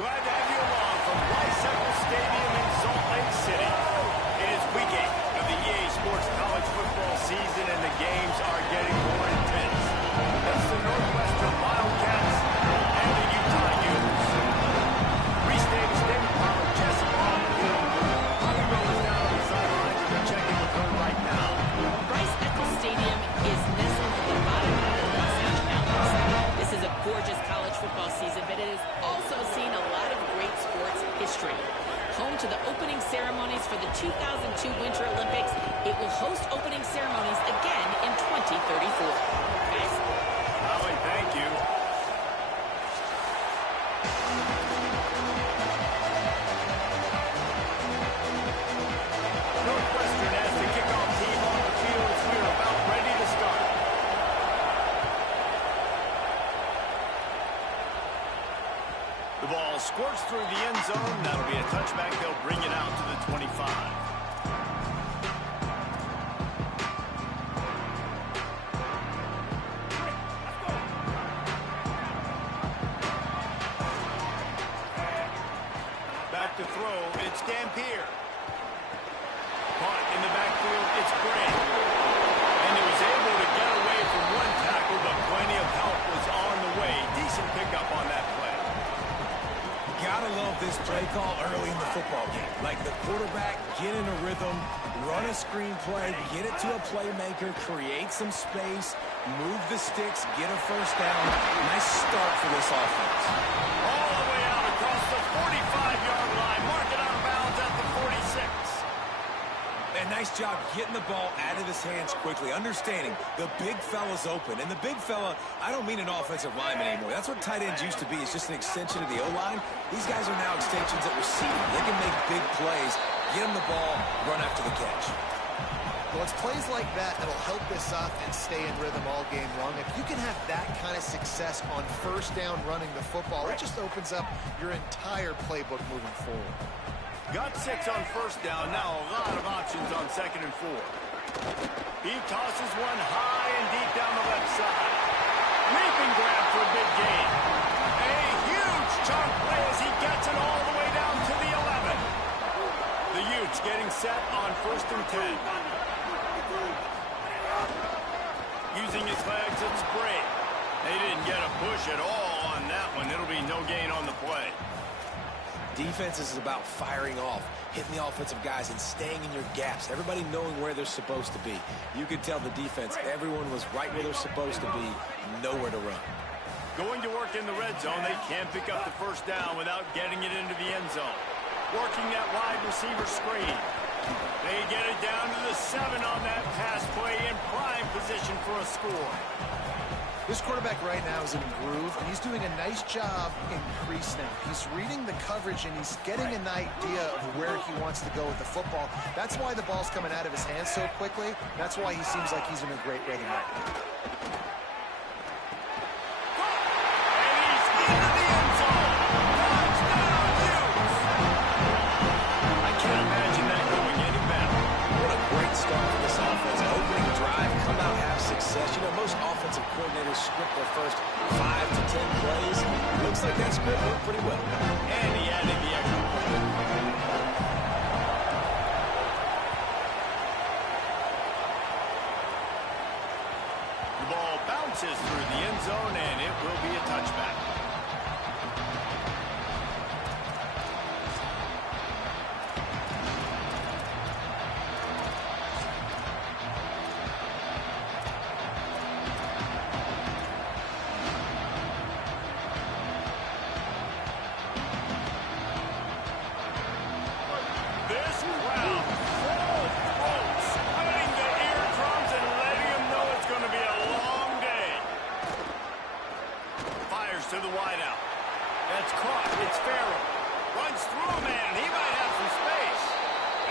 Glad to have you along from Y26 Stadium in Salt Lake City. It is week 8 of the EA Sports College football season, and the games are getting more intense. It's the Northwestern Wildcats and the Utah Utes. Reese Davis, David Palmer, Jesse Palmer, Bobby Rose down on the sidelines. We're checking with her right now. Bryce Eccles Stadium is nestled at the bottom of the Wasatch Mountains. This is a gorgeous college football season, but it has also seen a lot of great sports history. Home to the opening ceremonies for the 2002 Winter Olympics, it will host opening ceremonies again in 2034. Guys? Holly, thank you. Northwestern has the kickoff team on the field as we are about ready to start. The ball squirts through the end zone. That'll be a touchback. They'll bring it out to the 25. Back to throw. It's Dampier. Caught in the backfield. It's Gray. And he was able to get away from one tackle, but plenty of help was on the way. Decent pickup on that play. Gotta love this play call early in the football game. Like the quarterback, get in a rhythm, run a screen play, get it to a playmaker, create some space, move the sticks, get a first down. Nice start for this offense. All the way out across the 45-yard line. Mark it out of bounds at the 46. And nice job getting the ball out of his hands quickly, understanding the big fella's open. And the big fella, I don't mean an offensive lineman anymore. That's what tight ends used to be. It's just an extension of the O-line. These guys are now extensions at receiver. They can make big plays, get him the ball, run after the catch. Well, it's plays like that that'll help this offense stay in rhythm all game long. If you can have that kind of success on first down running the football, it just opens up your entire playbook moving forward. Got 6 on first down. Now a lot of options on 2nd and 4. He tosses one high and deep down the left side. Leaping grab for a big gain. A huge chunk play as he gets it all the way down to the 11. The Utes getting set on 1st and 10. Using his legs, it's Gray. They didn't get a push at all on that one. It'll be no gain on the play. Defense is about firing off, hitting the offensive guys, and staying in your gaps. Everybody knowing where they're supposed to be. You could tell the defense, everyone was right where they're supposed to be, nowhere to run. Going to work in the red zone. They can't pick up the first down without getting it into the end zone. Working that wide receiver screen. They get it down to the 7 on that pass play, in prime position for a score. This quarterback right now is in a groove, and he's doing a nice job in crease now. He's reading the coverage, and he's getting an idea of where he wants to go with the football. That's why the ball's coming out of his hands so quickly. That's why he seems like he's in a great rhythm right now. And he's into the end zone. Touchdown, Utes! I can't imagine that going any better. What a great start for this offense. Opening drive, come out, have success. You know, most offensive coordinators script their first 5 to 10 plays. Looks like that script worked pretty well. And he added the extra point. The ball bounces through the end zone, and it will be a touchback. This crowd full throat, splitting the eardrums and letting them know it's going to be a long day. Fires to the wideout. That's caught. It's Farrell. Runs through a man. He might have some space.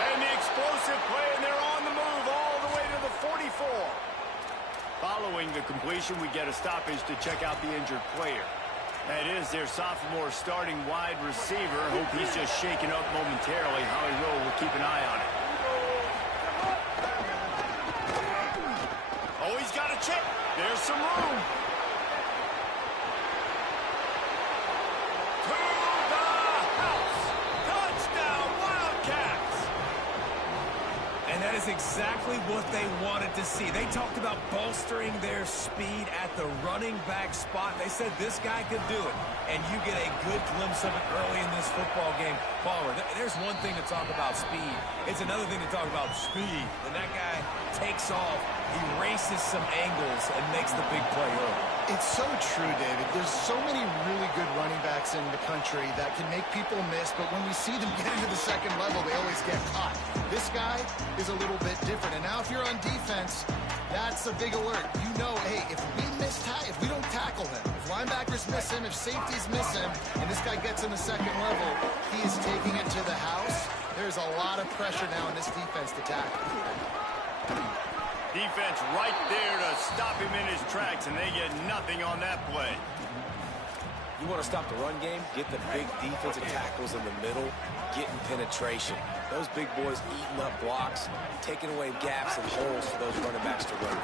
And the explosive play, and they're on the move all the way to the 44. Following the completion, we get a stoppage to check out the injured player. That is their sophomore starting wide receiver. Hope he's just shaken up momentarily. Holly Rowe will keep an eye on it. Oh, he's got a chip. There's some room. To the And that is exactly what they wanted to see. They talked about bolstering their speed at the running back spot. They said this guy could do it, and you get a good glimpse of it early in this football game. Palmer, there's one thing to talk about speed. It's another thing to talk about speed. When that guy takes off, he races some angles and makes the big play early. It's so true, David. There's so many really good running backs in the country that can make people miss, but when we see them get into the second level, they always get caught. This guy is a little bit different. And now if you're on defense, that's a big alert. You know, hey, if we don't tackle him, if linebackers miss him, if safeties miss him, and this guy gets in the second level, he is taking it to the house. There's a lot of pressure now in this defense to tackle. Defense right there to stop him in his tracks, and they get nothing on that play. You want to stop the run game? Get the big defensive tackles in the middle, getting penetration. Those big boys eating up blocks, taking away gaps and holes for those running backs to run.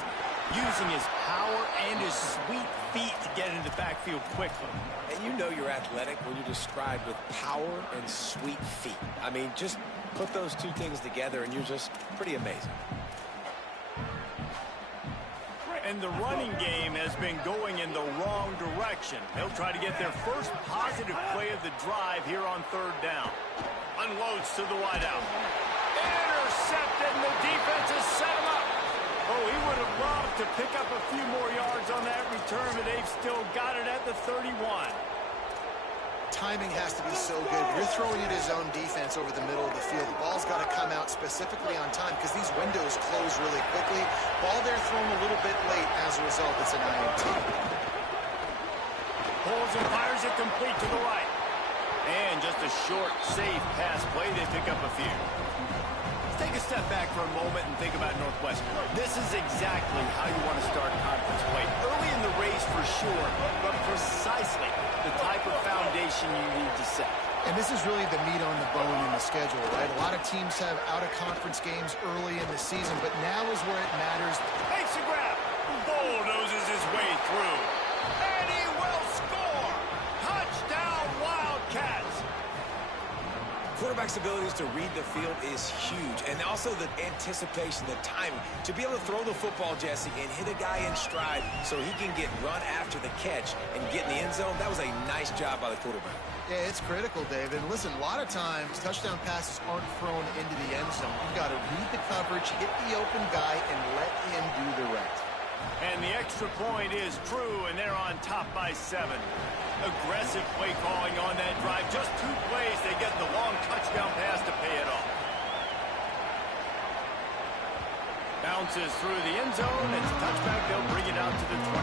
Using his power and his sweet feet to get into the backfield quickly. And you know you're athletic when you're described with power and sweet feet. I mean, just put those two things together and you're just pretty amazing. And the running game has been going in the wrong direction. They'll try to get their first positive play of the drive here on third down. Unloads to the wideout. Intercepted, and the defense has set him up. Oh, he would have loved to pick up a few more yards on that return, but they've still got it at the 31. Timing has to be so good. You're throwing it his own defense over the middle of the field. The ball's got to come out specifically on time because these windows close really quickly. Ball there thrown a little bit late. As a result, it's an INT. Pulls and fires it complete to the right. And just a short, safe pass play. They pick up a few. Let's take a step back for a moment and think about Northwestern. This is exactly how you want to start conference play. Early in the race for sure, but precisely the type of foundation you need to set. And this is really the meat on the bone in the schedule, right? A lot of teams have out-of-conference games early in the season, but now is where it matters. Makes a grab. Bulldozes his way through. And he will score. Touchdown, Wildcats. Quarterback's abilities to read the field is huge, and also the anticipation, the timing. To be able to throw the football, Jesse, and hit a guy in stride so he can get run after the catch and get in the end zone, that was a nice job by the quarterback. Yeah, it's critical, David. Listen, a lot of times, touchdown passes aren't thrown into the end zone. You've got to read the coverage, hit the open guy, and let him do the rest. And the extra point is true, and they're on top by 7. Aggressive play calling on that drive. Just 2 plays, they get the long touchdown pass to pay it off. Bounces through the end zone. It's a touchback. They'll bring it out to the 25.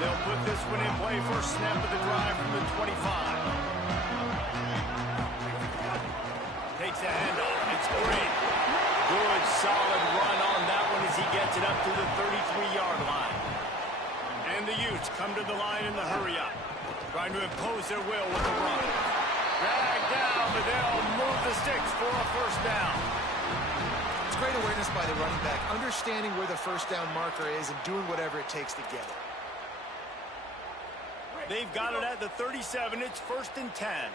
They'll put this one in play. First snap of the drive from the 25. Takes a handoff. It's great. Good, solid run on that one as he gets it up to the 33-yard line. And the Utes come to the line in the hurry-up, trying to impose their will with the run. Dragged down, but they'll move the sticks for a first down. It's great awareness by the running back, understanding where the first down marker is and doing whatever it takes to get it. They've got it at the 37. It's 1st and 10.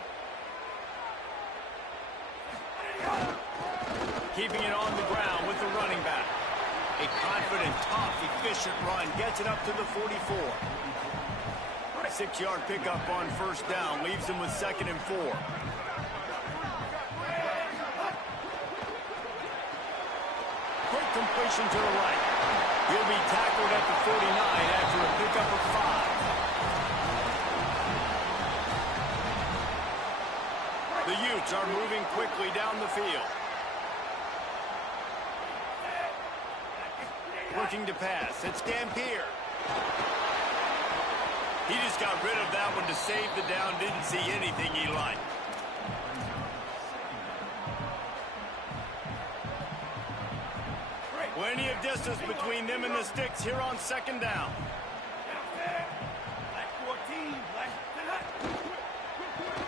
Keeping it on the ground with the running back. A confident, tough, efficient run. Gets it up to the 44. 6-yard pickup on first down. Leaves them with 2nd and 4. Quick completion to the right. He'll be tackled at the 49 after a pickup of 5. The Utes are moving quickly down the field. Looking to pass. It's Dampier. He just got rid of that one to save the down. Didn't see anything he liked. Plenty of distance between them and the sticks here on 2nd down.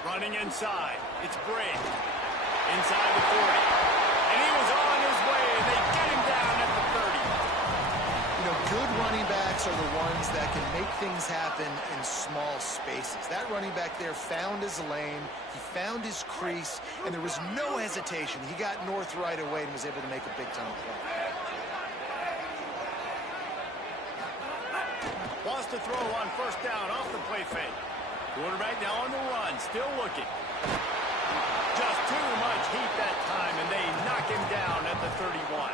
Running inside. It's Bray. Inside the 40. And he was on his way, and they get him down at the 30. You know, good running backs backs are the ones that can make things happen in small spaces. That running back there found his lane, he found his crease, and there was no hesitation. He got north right away and was able to make a big-time play. Wants to throw on first down off the play fake. Quarterback now on the run, still looking. Just too much heat that time, and they knock him down at the 31.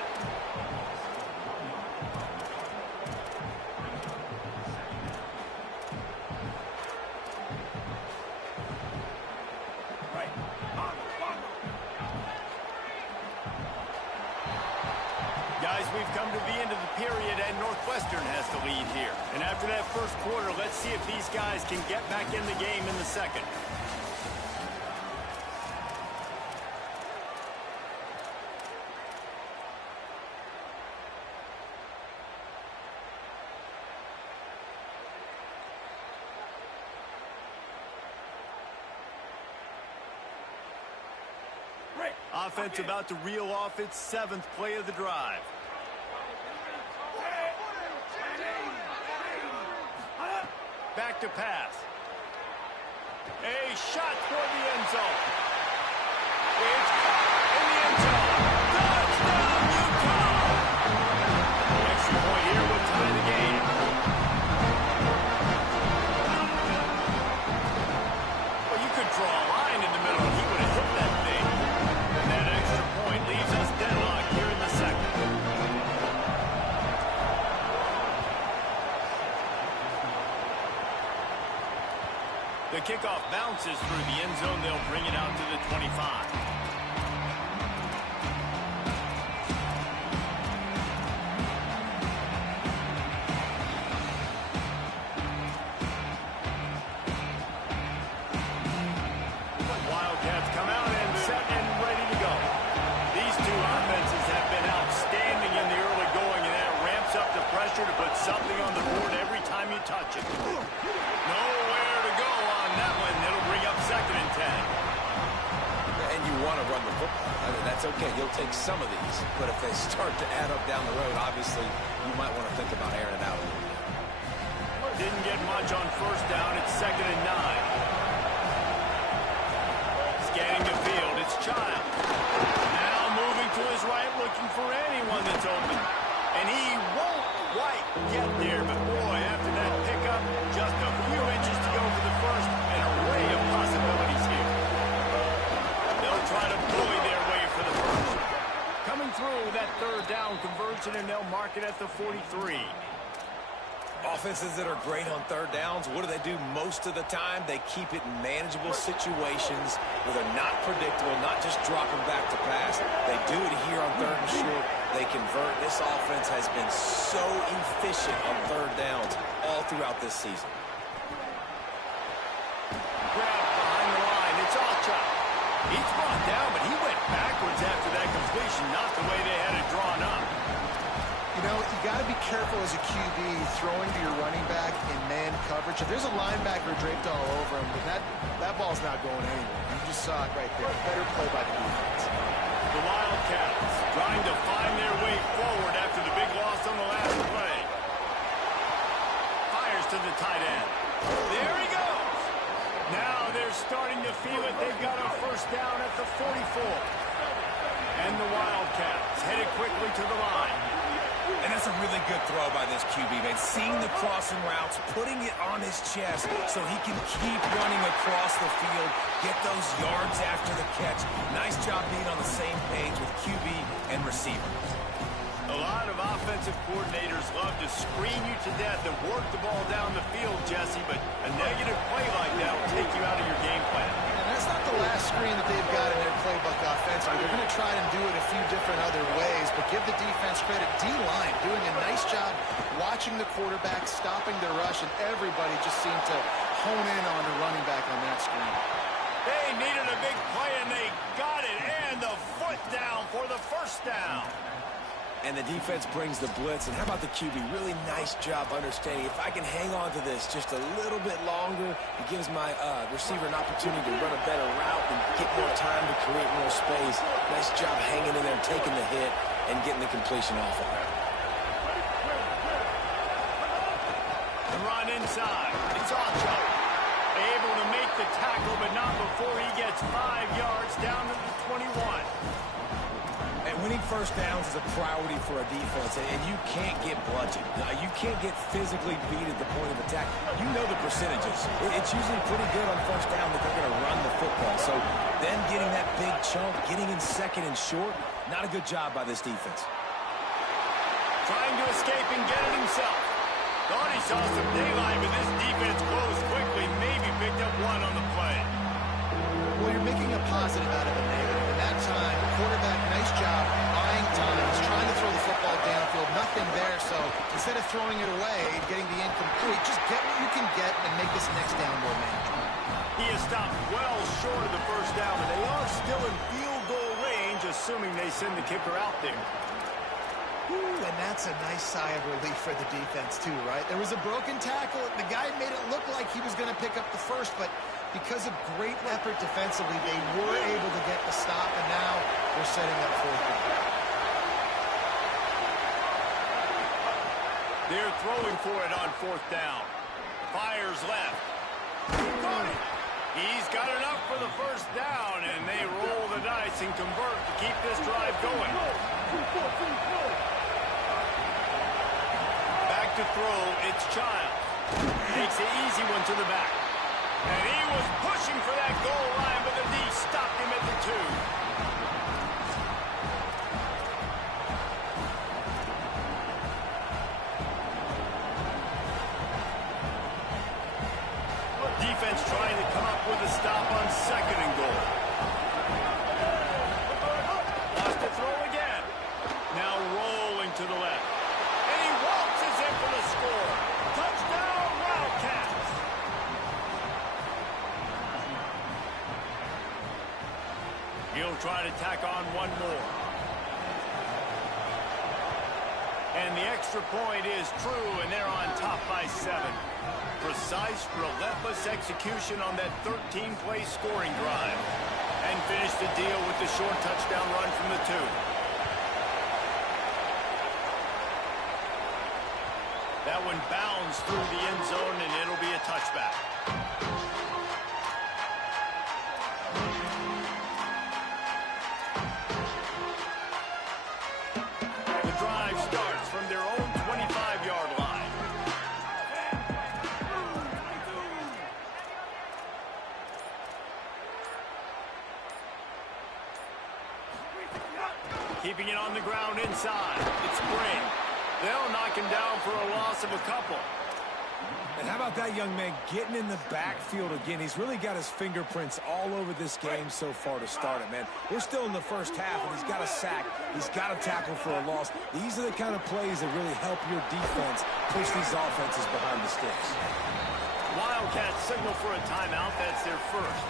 Guys, we've come to the end of the period, and Northwestern has the lead here. And after that first quarter, let's see if these guys can get back in the game in the second. Offense about to reel off its 7th play of the drive. Back to pass. A shot toward the end zone. It's caught in the end zone. Touchdown, Utah! Extra point here would tie the game. Well, you could draw a line in the middle and he would have hit that thing. And that extra point leaves us deadlocked here in the second. The kickoff bounces through the end zone. They'll bring it out to the 25. Wildcats come out and set and ready to go. These two offenses have been outstanding in the early going, and that ramps up the pressure to put something on the board every time you touch it. Nowhere to go on that one. It'll bring up 2nd and 10. And you want to run the football. I mean, that's okay. You'll take some of these. But if they start to add up down the road, obviously, you might want to think about airing it out a little bit. Didn't get much on first down. It's 2nd and 9. Scanning the field. It's Child. Now moving to his right, looking for anyone that's open. And he won't quite get there. But, boy, after that pickup, just a few inches to go for the first. An array of possibilities here. They'll try to bully their way for the first. Coming through that 3rd down conversion, and they'll mark it at the 43. Offenses that are great on 3rd downs, what do most of the time? They keep it in manageable situations where they're not predictable, not just dropping back to pass. They do it here on 3rd and short. They convert. This offense has been so efficient on 3rd downs all throughout this season. Grab behind the line. It's Alchuk. He's brought down, but he went backwards after that completion, not the way they had it drawn up. You know, you got to be careful as a QB throwing to your running back in man coverage. If there's a linebacker draped all over him, then that ball's not going anywhere. You just saw it right there. Better play by the defense. The Wildcats trying to find their way forward after the big loss on the last play. Fires to the tight end. There he goes. Now they're starting to feel it. They've got a first down at the 44. And the Wildcats headed quickly to the line. And that's a really good throw by this QB, man. Seeing the crossing routes, putting it on his chest so he can keep running across the field, get those yards after the catch. Nice job being on the same page with QB and receiver. A lot of offensive coordinators love to screen you to death and work the ball down the field, Jesse, but a negative play like that will take you out of your game plan. And that's not the last screen that they've got in their playbook offensively. They're going to try and do it a few different other ways, but give the defense credit. D-line doing a nice job watching the quarterback, stopping the rush, and everybody just seemed to hone in on the running back on that screen. They needed a big play, and they got it, and the foot down for the first down. And the defense brings the blitz. And how about the QB? Really nice job understanding. If I can hang on to this just a little bit longer, it gives my receiver an opportunity to run a better route and get more time to create more space. Nice job hanging in there, taking the hit, and getting the completion off of it. inside. It's Ocho. Able to make the tackle, but not before he gets 5 yards down to the 21. And winning first downs is a priority for a defense, and you can't get bludgeoned. You can't get physically beat at the point of attack. You know the percentages. It's usually pretty good on first down that they're going to run the football. So them getting that big chunk, getting in second and short, not a good job by this defense. Trying to escape and get it himself. Thought he saw some daylight, but this defense closed quickly. Maybe picked up one on the play. Well, you're making a positive out of a negative. And that time, quarterback, nice job, buying time. He's trying to throw the football downfield. Nothing there, so instead of throwing it away, getting the incomplete, just get what you can get and make this next down more manageable. He is stopped well short of the first down, but they are still in field goal range, assuming they send the kicker out there. Ooh, and that's a nice sigh of relief for the defense, too, right? There was a broken tackle. The guy made it look like he was going to pick up the first, but because of great effort defensively, they were able to get the stop, and now they're setting up fourth down. They're throwing for it on fourth down. Fires left. He's got enough for the first down, and they roll the dice and convert to keep this drive going. Back to throw, it's Child. Takes the easy one to the back. And he was pushing for that goal line, but the D stopped him at the 2. Defense trying to come up with a stop on second and goal. Lost to throw again. Now rolling to the left. And he waltzes in for the score. Touchdown, Wildcats. He'll try to tack on one more. And the extra point is true, and they're on top by 7. Precise, relentless execution on that 13-play scoring drive. And finish the deal with the short touchdown run from the 2. That one bounds through the end zone, and it'll be a touchback. The drive starts from their own 25-yard line. Keeping it on the ground inside. It's Spring. They'll knock him down for a loss of a couple. And how about that young man getting in the backfield again? He's really got his fingerprints all over this game so far to start it, man. We're still in the first half, and he's got a sack. He's got a tackle for a loss. These are the kind of plays that really help your defense push these offenses behind the sticks. Wildcats signal for a timeout. That's their first.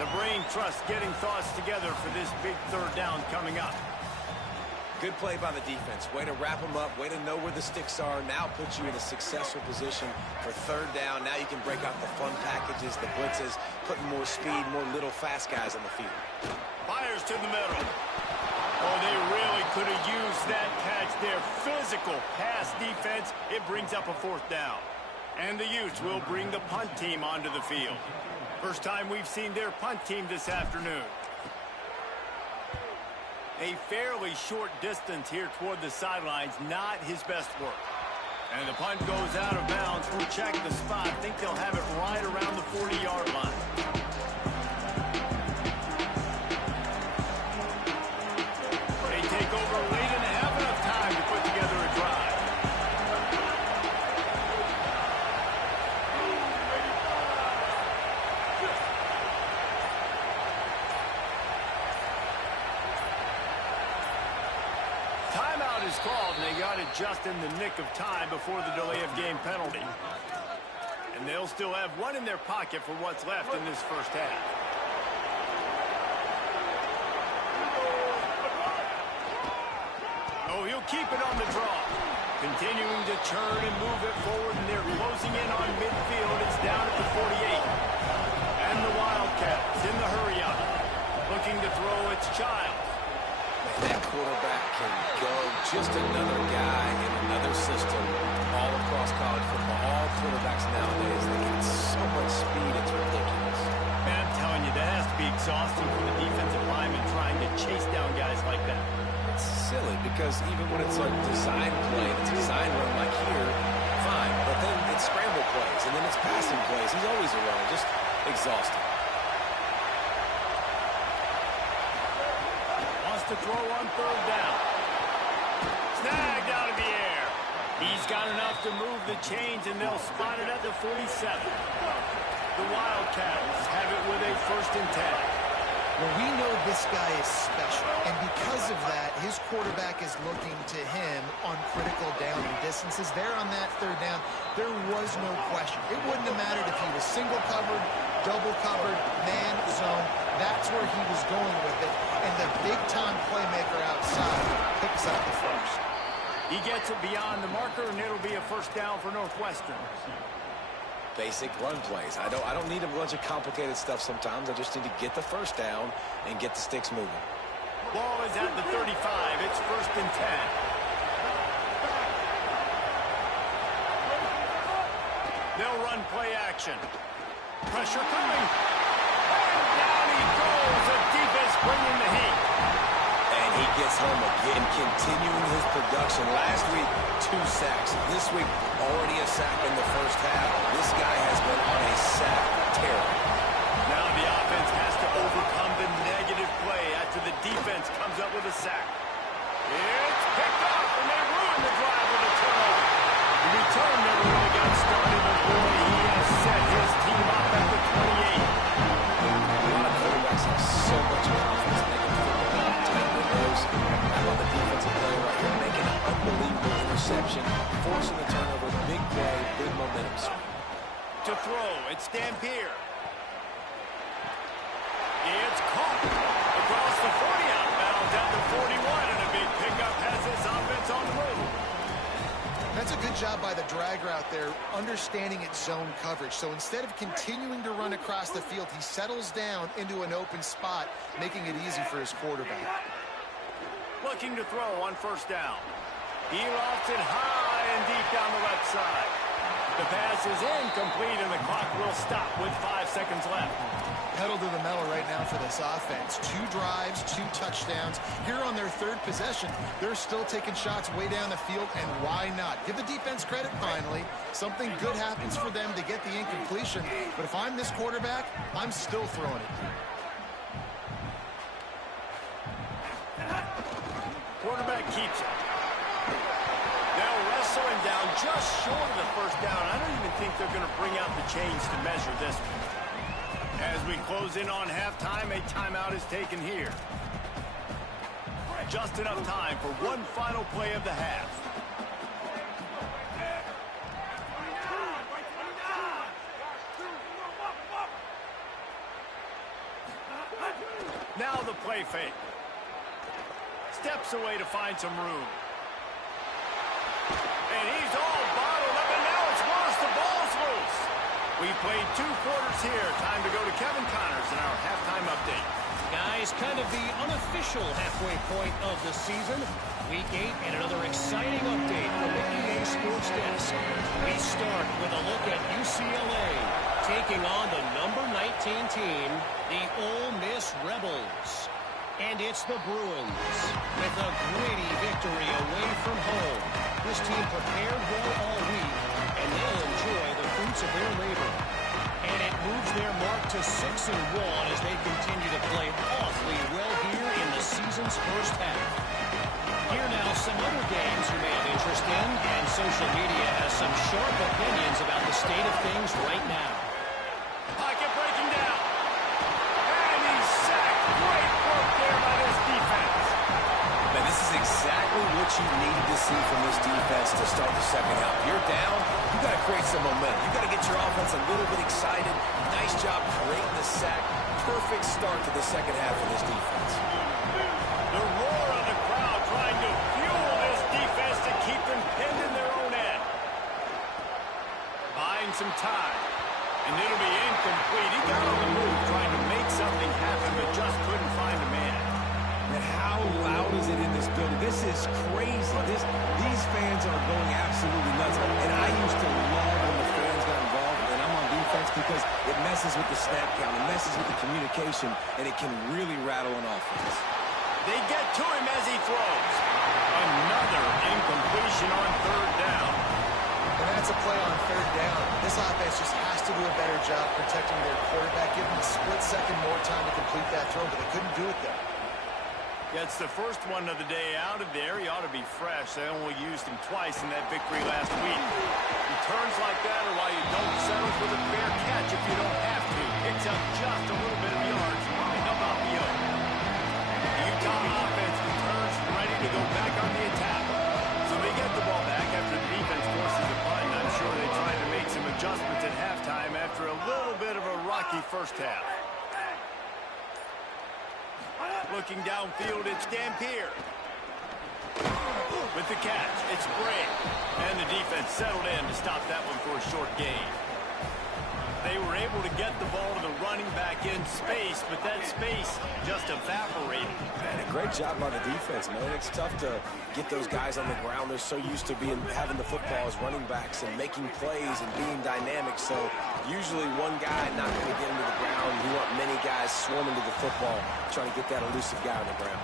The brain trust getting thoughts together for this big third down coming up. Good play by the defense. Way to wrap them up. Way to know where the sticks are. Now puts you in a successful position for third down. Now you can break out the fun packages, the blitzes, putting more speed, more little fast guys on the field. Fires to the middle. Oh, they really could have used that catch there. Physical pass defense. It brings up a fourth down. And the Utes will bring the punt team onto the field. First time we've seen their punt team this afternoon. A fairly short distance here toward the sidelines, not his best work. And the punt goes out of bounds. We'll check the spot. I think they'll have it right around the 40-yard line. They take over late and have enough time to put together a drive. Timeout is called, and they got it just in the nick of time before the delay of game penalty. And they'll still have one in their pocket for what's left in this first half. Oh, he'll keep it on the draw. Continuing to turn and move it forward, and they're closing in on midfield. It's down at the 48. And the Wildcats in the hurry-up. Looking to throw, it's Child. That quarterback can go. Just another guy in another system all across college football. All quarterbacks nowadays, they get so much speed, it's ridiculous. Man, I'm telling you, that has to be exhausting for the defensive lineman trying to chase down guys like that. It's silly because even when it's a design play, it's a design run like here, fine. But then it's scramble plays, and then it's passing plays. He's always around, just exhausting. Wants to throw on third down. Snagged out of the air. He's got enough to move the chains, and they'll spot it at the 47. The Wildcats have it with a 1st and 10. Well, we know this guy is special, and because of that, his quarterback is looking to him on critical down and distances. There on that third down, there was no question. It wouldn't have mattered if he was single covered, double covered, man zone. That's where he was going with it, and the big-time playmaker outside picks up the first. He gets it beyond the marker, and it'll be a 1st down for Northwestern. Basic run plays. I don't need a bunch of complicated stuff sometimes. I just need to get the 1st down and get the sticks moving. Ball is at the 35. It's 1st and 10. They'll run play action. Pressure coming. And down he goes. The defense bringing the heat. And he gets home again, continuing his production. Last week, 2 sacks. This week, already a sack in the 1st half. This guy has been on a sack tear. Now the offense has to overcome the negative play after the defense comes up with a sack. It's picked up, and they ruin the drive with a turnover. The return never really got started, but boy, he has set his team up at the 28. A lot of quarterbacks have so much confidence they can throw the ball tight windows. How about the defensive play right here, making an unbelievable interception, forcing the turnover, big play, big momentum swing. To throw, it's Dampier. It's caught across the 40, outbound at the 41, and a big pickup has this offense on the move. That's a good job by the drag route there, understanding its zone coverage. So instead of continuing to run across the field, he settles down into an open spot, making it easy for his quarterback. Looking to throw on 1st down. He lofts it high and deep down the left side. The pass is incomplete, and the clock will stop with 5 seconds left. Pedal to the metal right now for this offense. 2 drives, 2 touchdowns. Here on their 3rd possession, they're still taking shots way down the field, and why not? Give the defense credit finally. Something good happens for them to get the incompletion, but if I'm this quarterback, I'm still throwing it. Quarterback keeps it. They'll wrestle him down just short of the 1st down. I don't even think they're going to bring out the chains to measure this one. As we close in on halftime, a timeout is taken here. Just enough time for one final play of the half. Now the play fake. Steps away to find some room. And he's all bottled up, and now it's worse. The ball's loose. We've played 2 quarters here. Time to go to Kevin Connors in our halftime update. Guys, kind of the unofficial halfway point of the season. Week 8 and another exciting update from the EA Sports Desk. We start with a look at UCLA taking on the number 19 team, the Ole Miss Rebels. And it's the Bruins with a gritty victory away from home. This team prepared well all week, and they'll enjoy the fruits of their labor. And it moves their mark to 6-1 as they continue to play awfully well here in the season's 1st half. Here now some other games you may have interest in, and social media has some sharp opinions about the state of things right now. Pocket breaking down. And he's sacked. Great work there by this defense. Man, this is exactly what you needed to see from this defense to start the 2nd half. You're down, you got to create some momentum. You got to get your offense a little bit excited. Nice job creating the sack. Perfect start to the 2nd half of this defense. The roar of the crowd trying to fuel this defense to keep them pinned in their own end. Buying some time. And it'll be incomplete. He got on the move trying to make something happen, but just couldn't find a man. And how loud is is crazy. These fans are going absolutely nuts. And I used to love when the fans got involved, and I'm on defense because it messes with the snap count, it messes with the communication, and it can really rattle an offense. They get to him as he throws. Another incompletion on third down. And that's a play on third down. This offense just has to do a better job protecting their quarterback, giving a split second more time to complete that throw, but they couldn't do it there. Gets the first one of the day out of there. He ought to be fresh. They only used him twice in that victory last week. Returns like that are why you don't settle for the fair catch if you don't have to. Picks up just a little bit of yards and help out the yoke. The Utah offense returns ready to go back on the attack. So they get the ball back after the defense forces a punt. I'm sure they tried to make some adjustments at halftime after a little bit of a rocky first half. Looking downfield, it's Dampier. With the catch, it's Bray. And the defense settled in to stop that one for a short gain. They were able to get the ball to the running back in space, but that space just evaporated. Man, a great job by the defense, man. It's tough to get those guys on the ground. They're so used to having the football as running backs and making plays and being dynamic. So usually one guy not going to get into the ground. You want many guys swarming to the football, trying to get that elusive guy on the ground.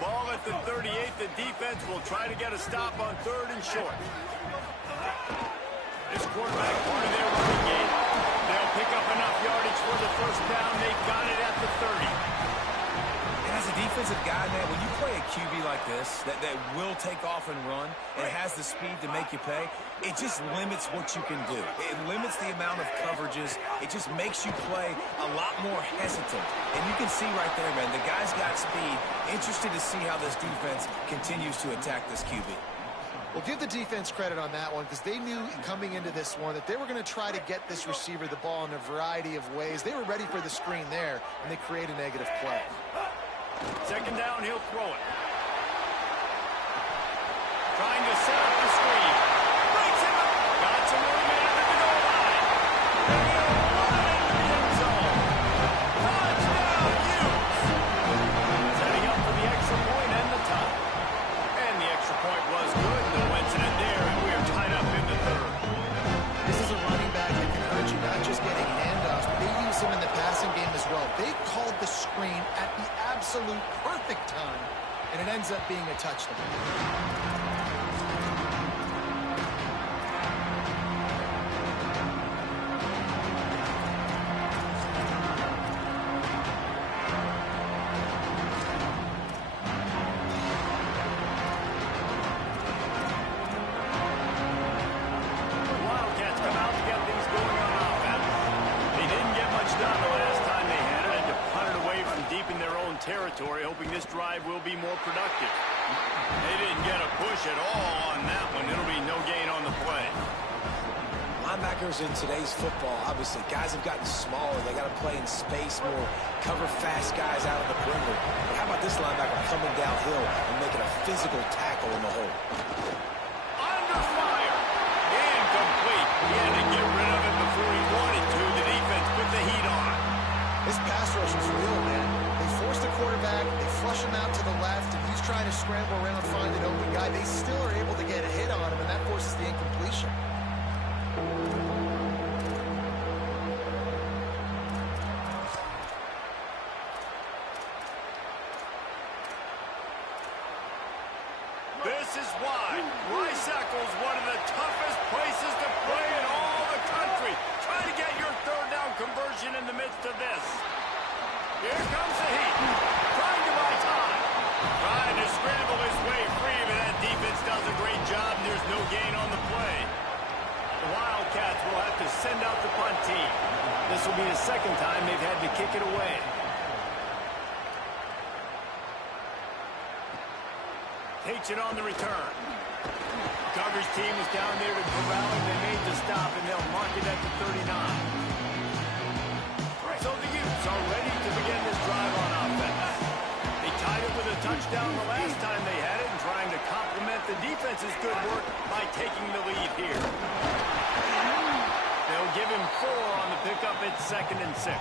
Ball at the 38. The defense will try to get a stop on third and short. This quarterback part of their running game. They'll pick up enough yardage for the first down. They got it at the 30. And as a defensive guy, man, when you play a QB like this that will take off and run and has the speed to make you pay, it just limits what you can do. It limits the amount of coverages. It just makes you play a lot more hesitant. And you can see right there, man, the guy's got speed. Interested to see how this defense continues to attack this QB. Well, give the defense credit on that one because they knew coming into this one that they were going to try to get this receiver the ball in a variety of ways. They were ready for the screen there, and they create a negative play. Second down, he'll throw it. Trying to set up the screen. Breaks him up. Got some room in at the goal line. And he'll run into the end zone. Touchdown, Utes. Setting up for the extra point and the tie. And the extra point was good. No incident there, and we are tied up in the third. This is a running back that can hurt you, not just getting handoffs, but they use him in the passing game as well. They called the screen at the absolute perfect time, and it ends up being a touchdown. Territory, hoping this drive will be more productive. They didn't get a push at all on that one. It'll be no gain on the play. Linebackers in today's football, obviously, guys have gotten smaller. They got to play in space more, cover fast guys out of the perimeter. But how about this linebacker coming downhill and making a physical tackle in the hole? Under fire. Incomplete. He had to get rid of it before he wanted to. The defense put the heat on. This pass rush is real, man. They force the quarterback, they flush him out to the left, and he's trying to scramble around, find an open guy. They still are able to get a hit on him, and that forces the incompletion. This is why Rice-Eccles is one of the toughest places to play in all the country. Try to get your third down conversion in the midst of this. Here comes the heat. Trying to buy time. Trying to scramble his way free, but that defense does a great job, and there's no gain on the play. The Wildcats will have to send out the punt team. This will be the second time they've had to kick it away. Takes it on the return. Coverage team is down there to corral him. They made the stop, and they'll mark it at the 39. So the Utes are ready to begin this drive on offense. They tied it with a touchdown the last time they had it and trying to complement the defense's good work by taking the lead here. They'll give him 4 on the pickup at it's 2nd and 6.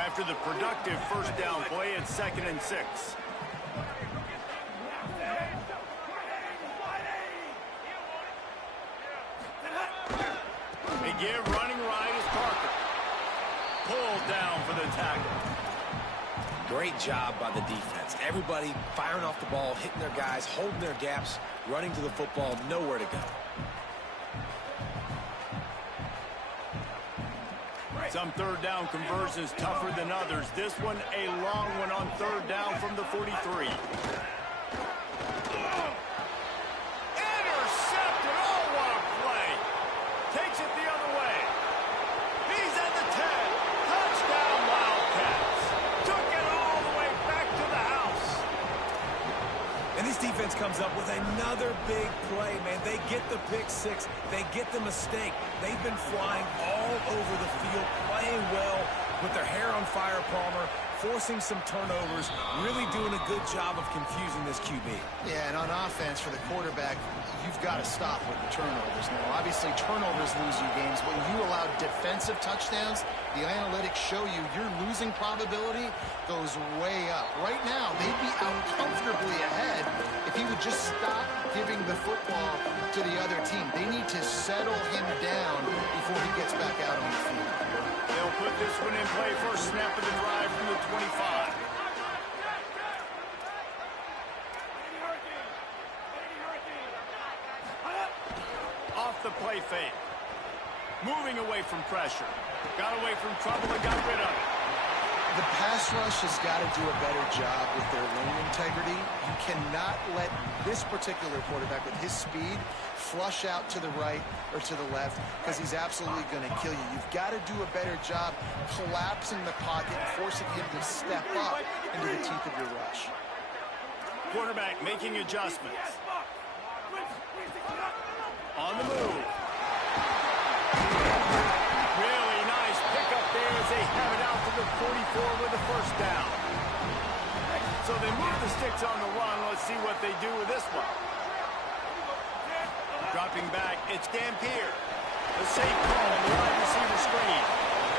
After the productive first down play, it's 2nd and 6. They give running right is Parker. Pulled down for the tackle. Great job by the defense. Everybody firing off the ball, hitting their guys, holding their gaps, running to the football, nowhere to go. Some third down conversions tougher than others. This one a long one on third down from the 43. Intercepted. Oh, what a play. Takes it the other way. He's at the 10. Touchdown, Wildcats. Took it all the way back to the house. And this defense comes up with another big play, man. They get the pick six. They get the mistake. They've been flying all over the field, playing well with their hair on fire, Palmer, forcing some turnovers, really doing a good job of confusing this QB. Yeah, and on offense for the quarterback, you've got to stop with the turnovers now. Obviously, turnovers lose you games. When you allow defensive touchdowns, the analytics show you your losing probability goes way up. Right now, they'd be out comfortably ahead if he would just stop giving the football to the other team. They need to settle him down before he gets back out on the field. They'll put this one in play. First snap of the drive from the 25. Off the play fake. Moving away from pressure. Got away from trouble and got rid of it. The pass rush has got to do a better job with their lane integrity. You cannot let this particular quarterback with his speed flush out to the right or to the left because he's absolutely going to kill you. You've got to do a better job collapsing the pocket and forcing him to step up into the teeth of your rush. Quarterback making adjustments. On the move. Really nice pickup there as they have it out to the 44 with the first down. So they move the sticks on the run. Let's see what they do with this one. Dropping back, it's Dampier. The safe call on the wide receiver screen.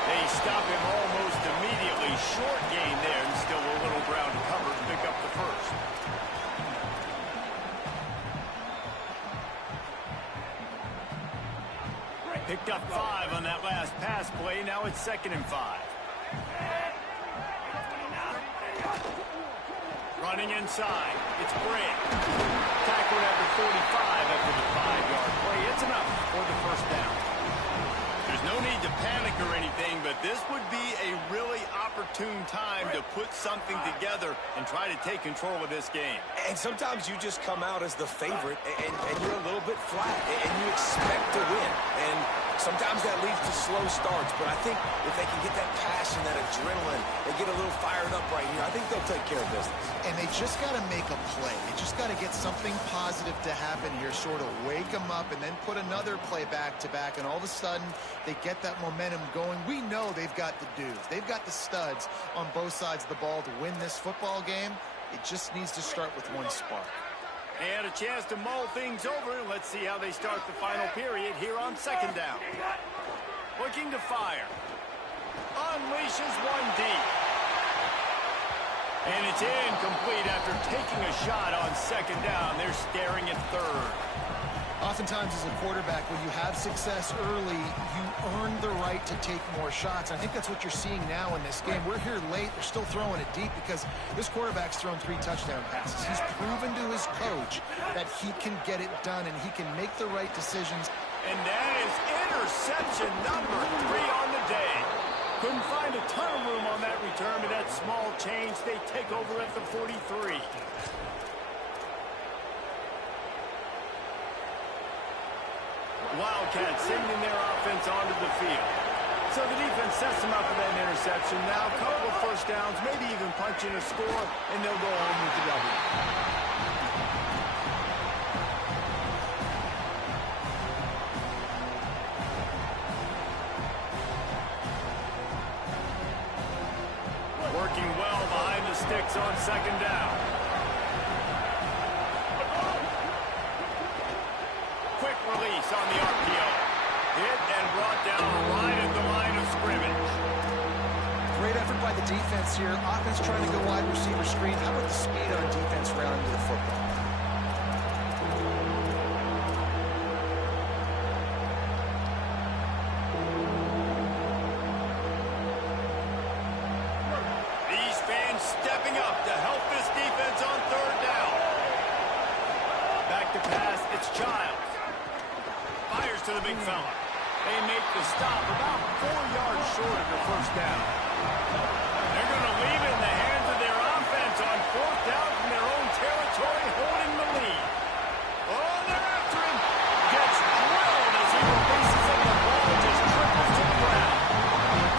They stop him almost immediately. Short gain there and still a little ground to cover to pick up the first. Picked up 5 on that last pass play. Now it's 2nd and 5. Running inside. It's Bray. Tackled at the 45 after the 5-yard play. It's enough for the first down. There's no need to panic or anything, but this would be a really opportune time to put something together and try to take control of this game. And sometimes you just come out as the favorite, and you're a little bit flat, and you expect to win. And sometimes that leads to slow starts, but I think if they can get that passion, that adrenaline, they get a little fired up right here, I think they'll take care of business. And they just got to make a play. They just got to get something positive to happen here, sort of wake them up and then put another play back-to-back, and all of a sudden they get that momentum going. We know they've got the dudes. They've got the studs on both sides of the ball to win this football game. It just needs to start with one spark. They had a chance to mull things over. Let's see how they start the final period here on 2nd down. Looking to fire. Unleashes one deep. And it's incomplete after taking a shot on 2nd down. They're staring at 3rd. Oftentimes as a quarterback, when you have success early, you earn the right to take more shots. I think that's what you're seeing now in this game. We're here late. They're still throwing it deep because this quarterback's thrown 3 touchdown passes. He's proven to his coach that he can get it done and he can make the right decisions. And that is interception number 3 on the day. Couldn't find a ton of room on that return, but that small change, they take over at the 43. Wildcats sending their offense onto the field. So the defense sets them up for that interception. Now a couple of first downs, maybe even punching a score, and they'll go home with the W. Working well behind the sticks on 2nd down. sets here. Offense trying to go wide receiver screen. How about the speed on defense rounding to the football? These fans stepping up to help this defense on third down. Back to pass, it's Childs. Fires to the big fella. They make the stop about 4 yards short of the first down. They're going to leave it in the hands of their offense on fourth down from their own territory, holding the lead. Oh, they're after him. Gets drilled as he releases him. The ball just triples to the ground.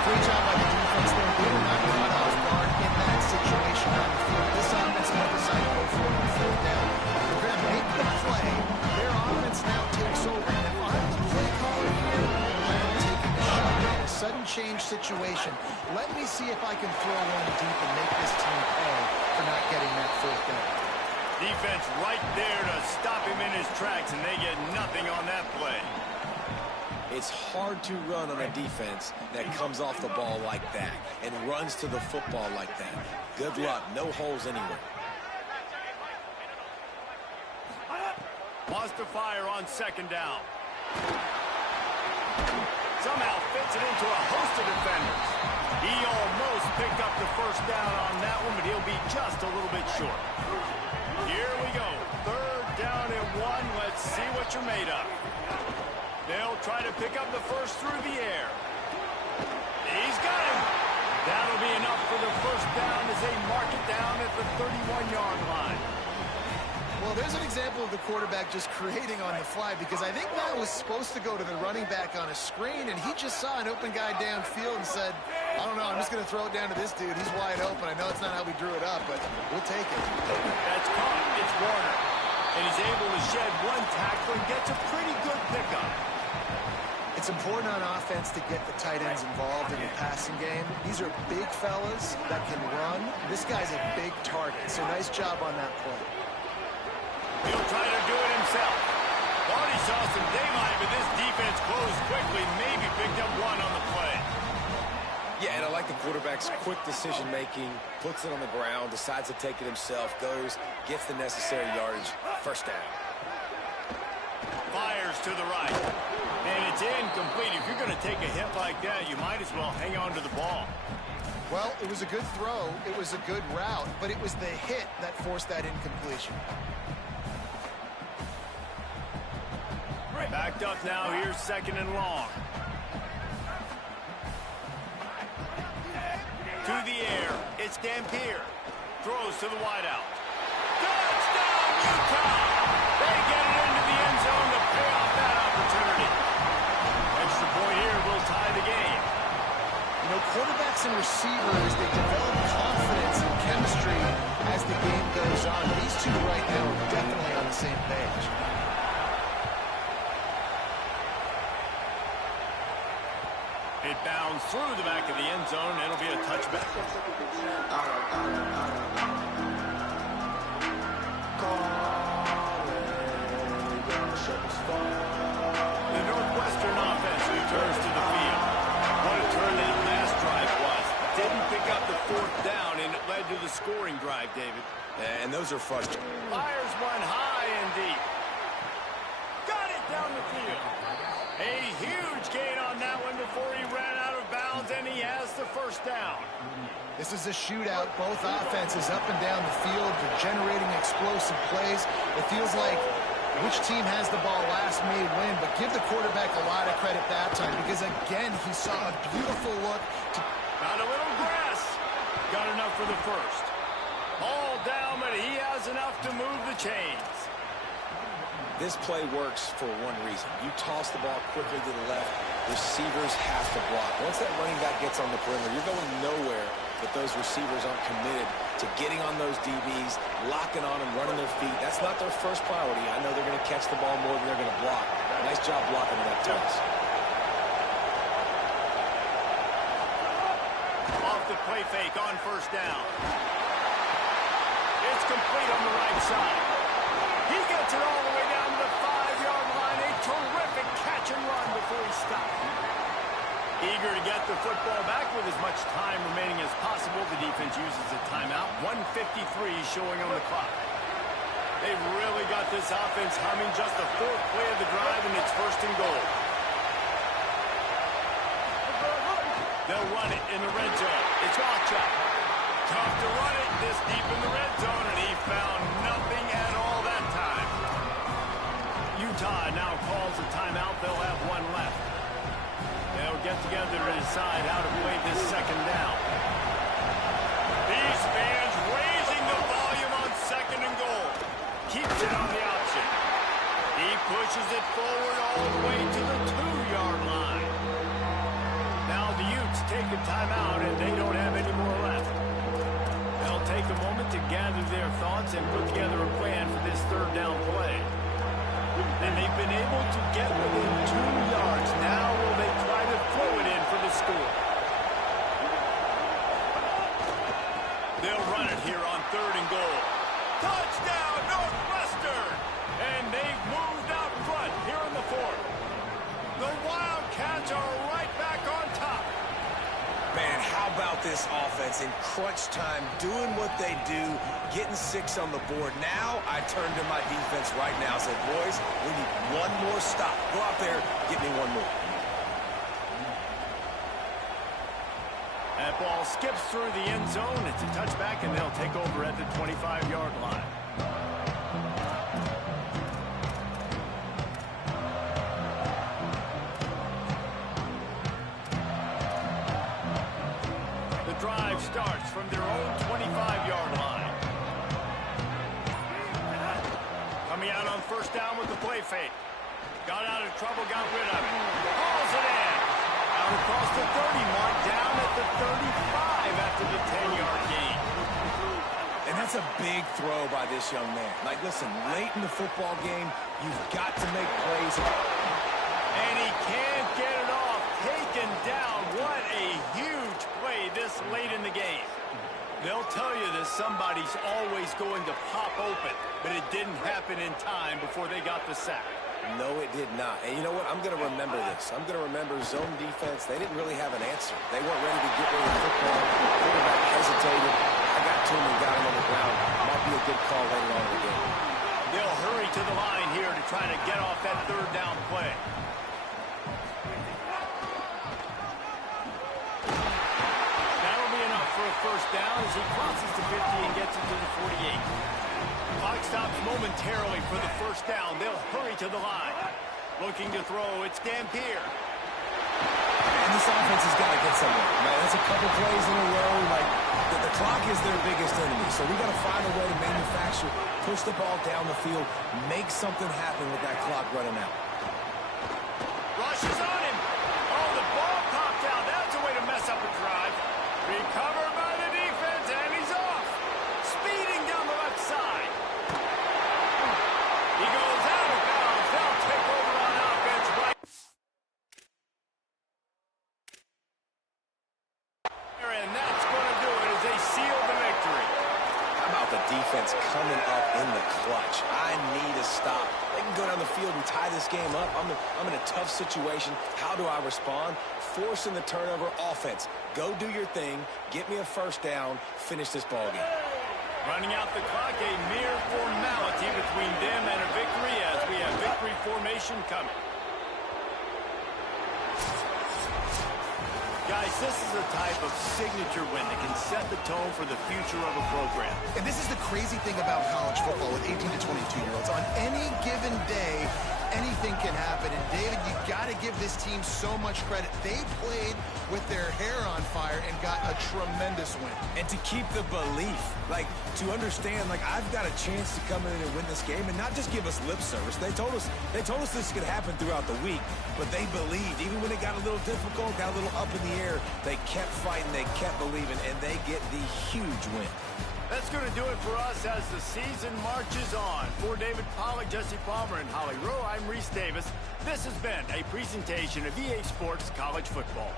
Great job by the defense there. They were not caught off guard in that situation on the field. This offense had decided to go for it on fourth down. They're going to make the play. Their offense now takes over. And if I'm the play caller here, I'm taking a shot in a sudden change situation. Let me see if I can throw one deep and make this team pay for not getting that fourth down. Defense right there to stop him in his tracks, and they get nothing on that play. It's hard to run on a defense that comes off the ball like that and runs to the football like that. Good luck. No holes anywhere. Lost to fire on second down. Somehow fits it into a host of defenders. He almost picked up the first down on that one, but he'll be just a little bit short. Here we go. Third down and 1. Let's see what you're made of. They'll try to pick up the first through the air. He's got him. That'll be enough for the first down as they mark it down at the 31-yard line. Well, there's an example of the quarterback just creating on the fly, because I think that was supposed to go to the running back on a screen, and he just saw an open guy downfield and said, I don't know, I'm just going to throw it down to this dude. He's wide open. I know it's not how we drew it up, but we'll take it. That's caught. It's Warner. And he's able to shed one tackle and gets a pretty good pickup. It's important on offense to get the tight ends involved in the passing game. These are big fellas that can run. This guy's a big target, so nice job on that play. He'll try to do it himself. Thought he saw some daylight, but this defense closed quickly. Maybe picked up one on the play. Yeah, and I like the quarterback's quick decision-making, puts it on the ground, decides to take it himself, goes, gets the necessary yardage, first down. Fires to the right. And it's incomplete. If you're going to take a hit like that, you might as well hang on to the ball. Well, it was a good throw. It was a good route, but it was the hit that forced that incompletion. Backed up now. Here's second and long. To the air. It's Dampier. Throws to the wideout. Touchdown, Utah! They get it into the end zone to pay off that opportunity. Extra point here will tie the game. You know, quarterbacks and receivers, they develop confidence and chemistry as the game goes on. These two right now are definitely on the same page. It bounds through the back of the end zone. It'll be a touchback. The Northwestern offense returns to the field. What a turn that last drive was. Didn't pick up the fourth down, and it led to the scoring drive, David. And those are frustrating. Fires one high and deep. Got it down the field. A huge gain on that one before he ran out of bounds, and he has the first down. This is a shootout. Both offenses up and down the field. They're generating explosive plays. It feels like which team has the ball last may win, but give the quarterback a lot of credit that time, because, again, he saw a beautiful look. Got a little grass. Got enough for the first. All down, but he has enough to move the chains. This play works for one reason. You toss the ball quickly to the left, receivers have to block. Once that running back gets on the perimeter, you're going nowhere if those receivers aren't committed to getting on those DBs, locking on them, running their feet. That's not their first priority. I know they're going to catch the ball more than they're going to block. Nice job blocking on that toss. Off the play fake on first down. It's complete on the right side. He gets it all the way down to the 5-yard line. A terrific catch and run before he stopped. Eager to get the football back with as much time remaining as possible. The defense uses a timeout. 1:53 showing on the clock. They've really got this offense humming. Just the fourth play of the drive, and it's first and goal. They'll run it in the red zone. It's Walchuk. Tough to run it this deep in the red zone, and he found nothing at all that time. Utah now calls a timeout. They'll have one left. They'll get together to decide how to play this second down. These fans raising the volume on second and goal. Keeps it on the option. He pushes it forward all the way to the 2-yard line. Now the Utes take a timeout, and they don't have any more left. They'll take a moment to gather their thoughts and put together a plan for this third down play. And they've been able to get within 2 yards. Now will they try to throw it in for the score? They'll run it here on third and goal. Touchdown, Northwestern! And they've moved out front here in the fourth. The Wildcats are right back on top. Man, how about this offense in crunch time, doing what they do, getting 6 on the board. Now I turn to my defense right now and say, boys, we need one more stop. Go out there, get me one more. That ball skips through the end zone. It's a touchback, and they'll take over at the 25-yard line. The drive starts from their own 25-yard line. Coming out on first down with the play fake. Got out of trouble, got rid of it. Hauls it in. Out across the 30 mark, down at the 35 after the 10-yard gain. And that's a big throw by this young man. Like, listen, late in the football game, you've got to make plays. And he can't get it off. Taken down. What a huge play this late in the game. They'll tell you that somebody's always going to pop open, but it didn't happen in time before they got the sack. No, it did not. And you know what? I'm going to remember this. I'm going to remember zone defense. They didn't really have an answer. They weren't ready to get rid of the football. The quarterback hesitated. I got to him and got him on the ground. Might be a good call later on in the game. They'll hurry to the line here to try to get off that third down play. That'll be enough for a first down as he crosses the 50 and gets it to the 48. Clock stops momentarily for the first down. They'll hurry to the line. Looking to throw, it's Dampier. And this offense has got to get somewhere. Man, that's a couple plays in a row. Like, the clock is their biggest enemy. So we got to find a way to manufacture, push the ball down the field, make something happen with that clock running out. Rushes on him. Oh, the ball popped out. That's a way to mess up a drive. Recovered by the defense, and he's off. Speeding down the left side. He goes out of bounds. They'll take over on offense right. And that's going to do it as they seal the victory. How about the defense coming up in the clutch? I need a stop. They can go down the field and tie this game up. I'm in a tough situation. How do I respond? Forcing the turnover. Offense. Go do your thing. Get me a first down. Finish this ball game. Running out the clock, a mere formality between them and a victory as we have victory formation coming. Guys, this is a type of signature win that can set the tone for the future of a program. And this is the crazy thing about college football with 18 to 22-year-olds. On any given day, anything can happen. And, David, you got to give this team so much credit. They played with their hair on fire and got a tremendous win. And to keep the belief, like, to understand, like, I've got a chance to come in and win this game and not just give us lip service. They told us this could happen throughout the week, but they believed. Even when it got a little difficult, got a little up in the air, they kept fighting, they kept believing, and they get the huge win. That's going to do it for us as the season marches on. For David Pollack, Jesse Palmer, and Holly Rowe, I'm Reese Davis. This has been a presentation of EA Sports College Football.